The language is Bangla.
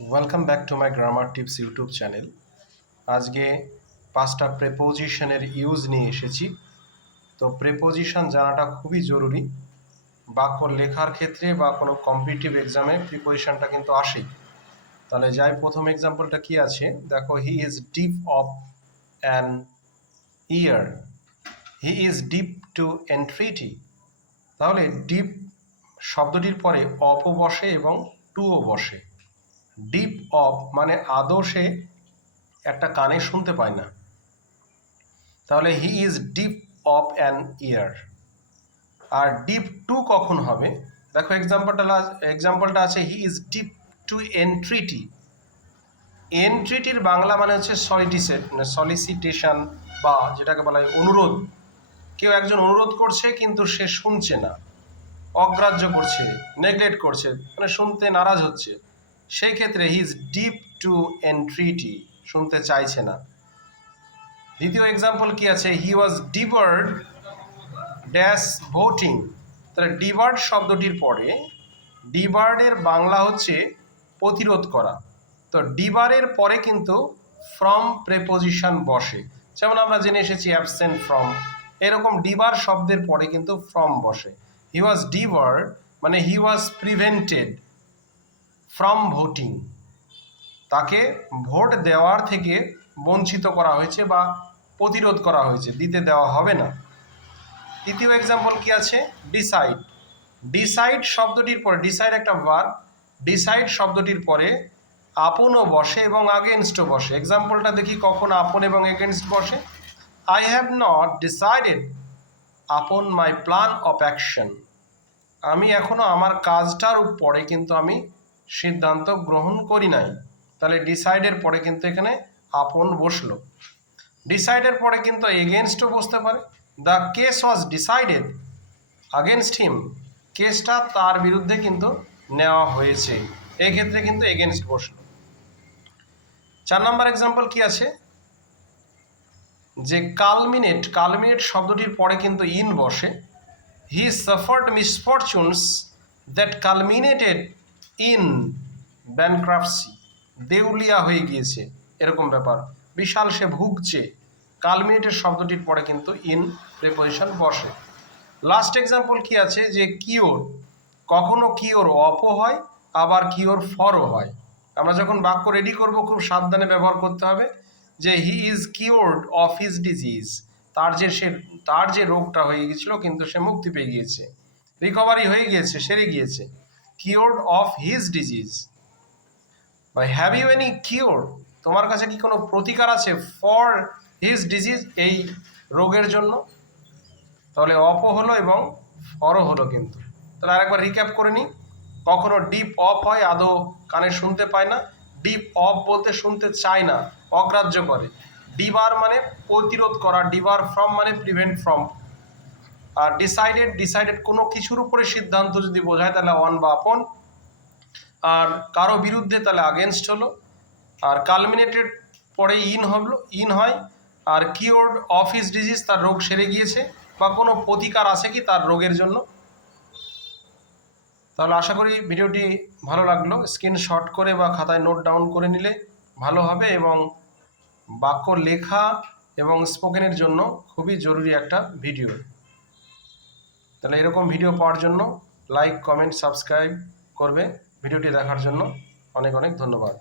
Welcome back to my grammar tips YouTube channel আজকে পাঁচটা প্রেপোজিশনের ইউজ নিয়ে এসেছি। তো প্রেপোজিশন জানাটা খুবই জরুরি। বাক্য লেখার ক্ষেত্রে বা কোনো কম্পিটিটিভ এক্সামে প্রিপোজিশনটা কিন্তু আসেই। তাহলে যাই, প্রথম এক্সাম্পলটা কি আছে? দেখো he is deaf of an ear he is deaf to entreaty তাহলে ডিপ শব্দটির পরে অপও বসে এবং টুও বসে। ডিপ অফ মানে আদৌ সে একটা কানে শুনতে পায় না। তাহলে he is deaf of an ear R deaf to কখন হবে? দেখো এক্সাম্পলটা এক্সাম্পলটা আছে he is deaf to entreaty এন্ট্রিটির Bangla মানে হচ্ছে সলিটিসেট সলিসিটেশন বা যেটাকে বলা হয় অনুরোধ। কেউ একজন অনুরোধ করছে, কিন্তু সে শুনছে না। অগ্রাহ্য করছে নেগলেক্ট করছে মানে শুনতে নারাজ হচ্ছে। সেই ক্ষেত্রে he is deaf to entreaty শুনতে চাইছে না। দ্বিতীয় এক্সাম্পল কি আছে? হি ওয়াজ ডিভার্ড ড্যাশ ভোটিং তাহলে ডিবার্ড শব্দটির পরে ডিবার্ডের বাংলা হচ্ছে প্রতিরোধ করা। তো ডিবারের পরে কিন্তু ফ্রম প্রেপোজিশন বসে। যেমন আমরা জেনে এসেছি অ্যাবসেন্ট ফ্রম এরকম ডিবার শব্দের পরে কিন্তু ফ্রম বসে। হি ওয়াজ ডিভার্ড মানে he was prevented from voting তাকে ভোট দেওয়ার থেকে বঞ্চিত করা হয়েছে বা প্রতিরোধ করা হয়েছে, দিতে দেওয়া হবে না। তৃতীয় এক্সাম্পল কি আছে? ডিসাইড ডিসাইড শব্দটির পরে ডিসাইড একটা বার ডিসাইড শব্দটির পরে আপনও বসে এবং আগেনস্টও বসে। এক্সাম্পলটা দেখি কখন আপন এবং এগেনস্ট বসে। আই হ্যাভ নট ডিসাইডেড আপন মাই প্ল্যান অফ অ্যাকশন আমি এখনও আমার কাজটার উপরে, কিন্তু আমি সিদ্ধান্ত গ্রহণ করি নাই, তাহলে ডিসাইডের পরে কিন্তু এখানে আপন বসল। ডিসাইডের পরে কিন্তু এগেনস্টও বসতে পারে। The case was decided against him কেসটা তার বিরুদ্ধে কিন্তু নেওয়া হয়েছে। এক্ষেত্রে কিন্তু এগেনস্ট বসল। চার নম্বর এক্সাম্পল কি আছে? যে কালমিনেট কালমিনেট শব্দটির পরে কিন্তু ইন বসে। He suffered misfortunes that culminated in bankruptcy, দেউলিয়া হয়ে গিয়েছে, এরকম ব্যাপার। বিশাল সে ভুগছে। কালমিনেটের শব্দটির পরে কিন্তু ইন প্রেপোজিশন বসে। লাস্ট এক্সাম্পল কি আছে? যে কিওর, কখনো কিওর অপও হয়, আবার কিওর ফরও হয়। আমরা যখন বাক্য রেডি করব, খুব সাবধানে ব্যবহার করতে হবে যে he is cured of his disease. তার যে সে, তার যে রোগটা হয়ে গিয়েছিল, কিন্তু সে মুক্তি পেয়ে গিয়েছে। রিকভারি হয়ে গিয়েছে, সেরে গিয়েছে। কিওর্ড অফ হিজ ডিজিজ বা হ্যাভ ইউ এনি কিওর তোমার কাছে কি কোনো প্রতিকার আছে ফর হিজ ডিজিজ এই রোগের জন্য? তাহলে অপ হলো এবং ফরও হলো কিন্তু। তাহলে আরেকবার রিক্যাপ করে নিই। কখনো ডিপ অফ হয়, আদৌ কানে শুনতে পায় না। ডিপ অফ বলতে শুনতে চায় না, অগ্রাহ্য করে। ডিবার মানে প্রতিরোধ করা ডিবার ফ্রম মানে প্রিভেন্ট ফ্রম ডিসাইডেড ডিসাইডেড কোনো কিছুর উপরে সিদ্ধান্ত যদি বোঝায়, তাহলে অন বা আপন আর কারও বিরুদ্ধে তাহলে আগেনস্ট হলো। আর কালমিনেটেড পরে ইন হলো ইন হয়। আর কিওর্ড অফিস ডিজিজ তার রোগ সেরে গিয়েছে। বা কোনো প্রতিকার আছে কি তার রোগের জন্য? তাহলে আশা করি ভিডিওটি ভালো লাগল। স্ক্রিনশট করে বা খাতায় নোট ডাউন করে নিলে ভালো হবে এবং বাক্য লেখা এবং স্পোকেনের জন্য খুবই জরুরি একটা ভিডিও। তাহলে এরকম ভিডিও পাওয়ার জন্য লাইক কমেন্ট সাবস্ক্রাইব করবে। ভিডিওটি দেখার জন্য অনেক অনেক ধন্যবাদ।